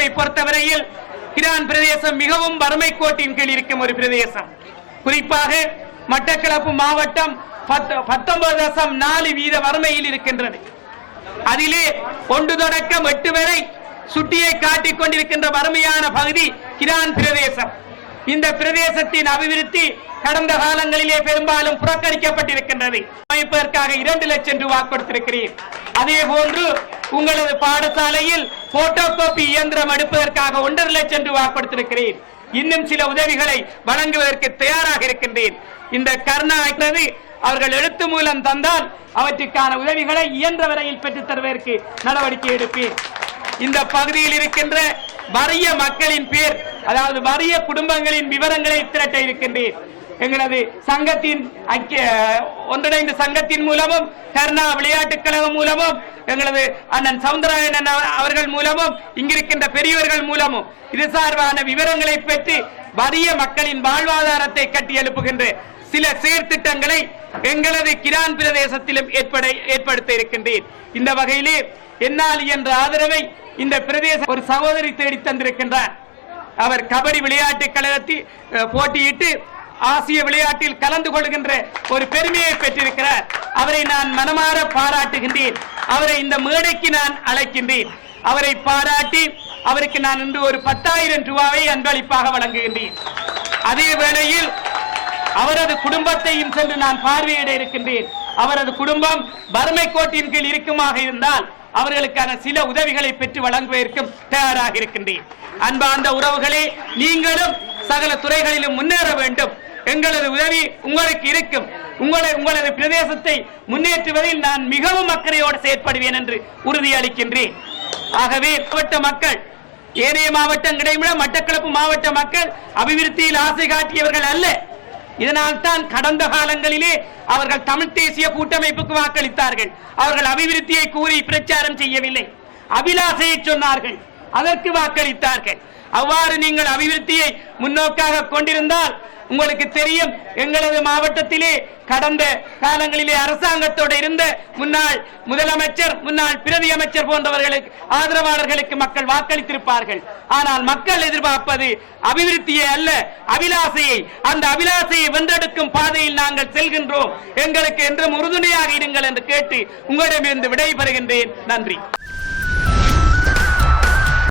பிரதேசத்தை பொறுத்தவரையில் கிரான் பிரதேசம் மிகவும் வறுமை கோட்டின் கீழ் இருக்கும் ஒரு பிரதேசம். குறிப்பாக மட்டக்களப்பு மாவட்டம் 19.4% வறுமையில் இருக்கின்றது. அதிலே 1 தொடக்கம் 8 வரை சுட்டியை காட்டிக் கொண்டிருக்கின்ற வறுமையான பகுதி கிரான் பிரதேசம். இந்த பிரதேசத்தின் அபிவிருத்தி கடந்த காலங்களிலே பெரும்பாலும் புறக்கணிக்கப்பட்டிருக்கின்றது. அமைப்பதற்காக 2 லட்சம் ரூபாய் கொடுத்திருக்கிறேன். அதே போன்று உங்களது பாடசாலையில் போட்டோ காப்பி இயந்திரம் எடுப்பதற்காக 1.5 லட்சம் ரூபாய் கொடுத்திருக்கிறேன். இன்னும் சில உதவிகளை வழங்குவதற்கு தயாராக இருக்கின்றேன். இந்த கருணா அவர்கள் எழுத்து மூலம் தந்தால் அவற்றுக்கான உதவிகளை இயன்ற வரையில் பெற்றுத் தருவதற்கு நடவடிக்கை எடுப்பேன். இந்த பகுதியில் இருக்கின்ற வறிய மக்களின் பேர், அதாவது வறிய குடும்பங்களின் விவரங்களை திரட்ட இருக்கின்றேன். எங்களது சங்கத்தின் ஒன்றிணைந்த சங்கத்தின் மூலமும் கருணா விளையாட்டுக் கழகம் மூலமும் எங்களது அண்ணன் சவுந்தரராயன் அவர்கள் மூலமும் இங்கிருக்கின்ற பெரியவர்கள் மூலமும் இது சார்பான விவரங்களை பெற்று வறிய மக்களின் வாழ்வாதாரத்தை கட்டி எழுப்புகின்ற சில செயற்திட்டங்களை எங்களது கிரான் பிரதேசத்திலும் ஏற்படுத்த இருக்கின்றேன். இந்த வகையிலே என்னால் என்ற ஆதரவை இந்த பிரதேச ஒரு சகோதரி தேடி தந்திருக்கின்றார். அவர் கபடி விளையாட்டுக் கழகத்தில் போட்டியிட்டு ஆசிய விளையாட்டில் கலந்து கொள்கின்ற ஒரு பெருமையை பெற்றிருக்கிறார். அவரை நான் மனமாற பாராட்டுகின்றேன். அவரை இந்த மேடைக்கு நான் அழைக்கின்றேன். அவரை பாராட்டி அவருக்கு நான் இன்று ஒரு 10,000 ரூபாயை அன்பளிப்பாக வழங்குகின்றேன். அதே வேளையில் அவரது குடும்பத்தையும் சென்று நான் பார்வையிட இருக்கின்றேன். அவரது குடும்பம் வறுமை கோட்டின் கீழ் இருக்குமாக இருந்தால் அவர்களுக்கான சில உதவிகளை பெற்று வழங்குவதற்கும் தயாராக இருக்கின்றேன். அன்பார்ந்த உறவுகளே, நீங்களும் சகல துறைகளிலும் முன்னேற வேண்டும். எங்களது உதவி உங்களுக்கு இருக்கும். உங்களது பிரதேசத்தை முன்னேற்றுவதில் நான் மிகவும் அக்கறையோடு செயற்படுவேன் என்று உறுதியளிக்கின்றேன். ஆகவே மாவட்ட மக்கள், ஏனைய மாவட்டங்களை விட மட்டக்களப்பு மாவட்ட மக்கள் அபிவிருத்தியில் ஆசை காட்டியவர்கள் அல்ல. இதனால் தான் கடந்த காலங்களிலே அவர்கள் தமிழ் தேசிய கூட்டமைப்புக்கு வாக்களித்தார்கள். அவர்கள் அபிவிருத்தியை கூறி பிரச்சாரம் செய்யவில்லை, அபிலாசையை சொன்னார்கள், அதற்கு வாக்களித்தார்கள். அவ்வாறு நீங்கள் அபிவிருத்தியை முன்னோக்காக கொண்டிருந்தால் உங்களுக்கு தெரியும், எங்களது மாவட்டத்திலே கடந்த காலங்களிலே அரசாங்கத்தோடு இருந்த முன்னாள் முதலமைச்சர், முன்னாள் பிரதி அமைச்சர் போன்றவர்களுக்கு ஆதரவாளர்களுக்கு மக்கள் வாக்களித்திருப்பார்கள். ஆனால் மக்கள் எதிர்பார்ப்பது அபிவிருத்தியை அல்ல, அபிலாசையை. அந்த அபிலாசையை வென்றெடுக்கும் பாதையில் நாங்கள் செல்கின்றோம். எங்களுக்கு என்றும் உறுதுணையாக இருங்கள் என்று கேட்டு உங்களிடமிருந்து விடைபெறுகின்றேன். நன்றி.